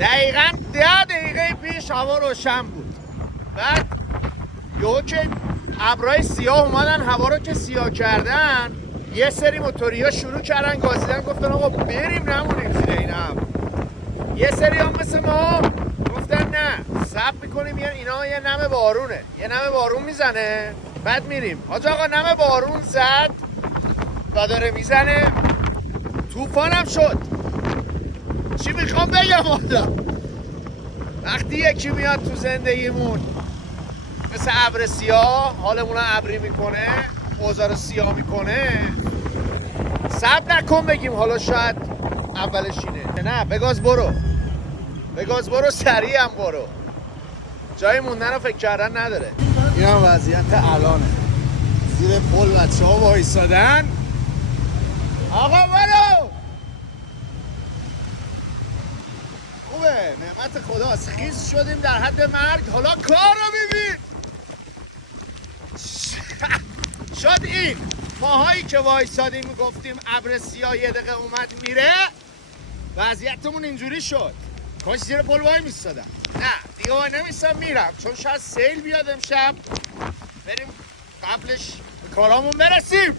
دقیقا 10 دقیقه پیش هوا روشن بود. بعد یهو که ابرای سیاه اومدن هوا رو که سیاه کردن، یه سری موتوریا شروع کردن گازیدن، گفتن آقا بریم نمونیم زیر این ابر. یه سری هم مثل ما گفتن نه صبر میکنیم، اینا یه نم بارونه، یه نم بارون میزنه بعد میریم. حاج آقا نم بارون زد و داره میزنه، طوفانم شد. چی میخوام بگم آدم؟ وقتی یکی میاد تو زندگیمون مثل ابر سیاه حالمون رو ابری میکنه، اوضاع رو سیاه میکنه، صبر نکن بگیم حالا شاید اولش اینه. نه بگاز برو، بگاز برو، سریع هم برو، جای موندن رو فکر کردن نداره. این هم وضعیت الانه، زیر پل بچه ها وایسادن. آقا برو، خوبه، نعمت خداست، خیز شدیم در حد مرگ، حالا کار رو ببین. شد این ماهایی که وایسادیم گفتیم ابر سیاه یه دقیقه اومد میره، وضعیتمون اینجوری شد. کاش زیر پل وای میستادم. نه دیگه وای نمیستم، میرم، چون شاید سیل بیاد امشب، بریم قبلش به کارامون برسیم.